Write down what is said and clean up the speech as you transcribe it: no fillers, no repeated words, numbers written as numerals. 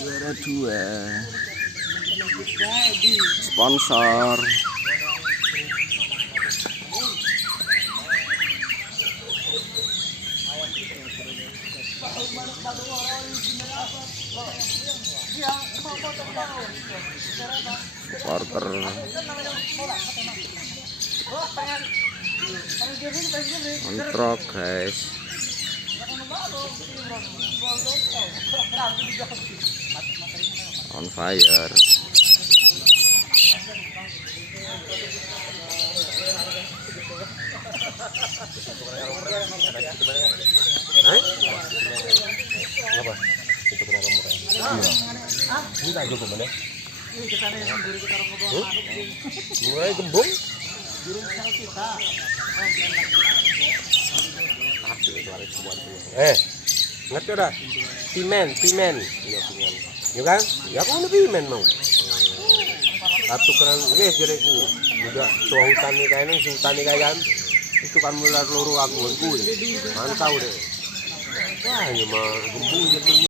juara 2 sponsor. Supporter kontrok guys, on fire. Apa? Itu benar murah. Iya. Ini tak cukup mana? Mulai gembung. Ngerti dah? Pimen. Iya pimen. Ya kan? Ya aku udah pimen mau. Satu keran, guys, jadiku. Juga tua hutan nih kayaknya, hutan nih kayak kan. Itu kan mulai luru aku, mantau deh. Wah, ini mah gembung gitu.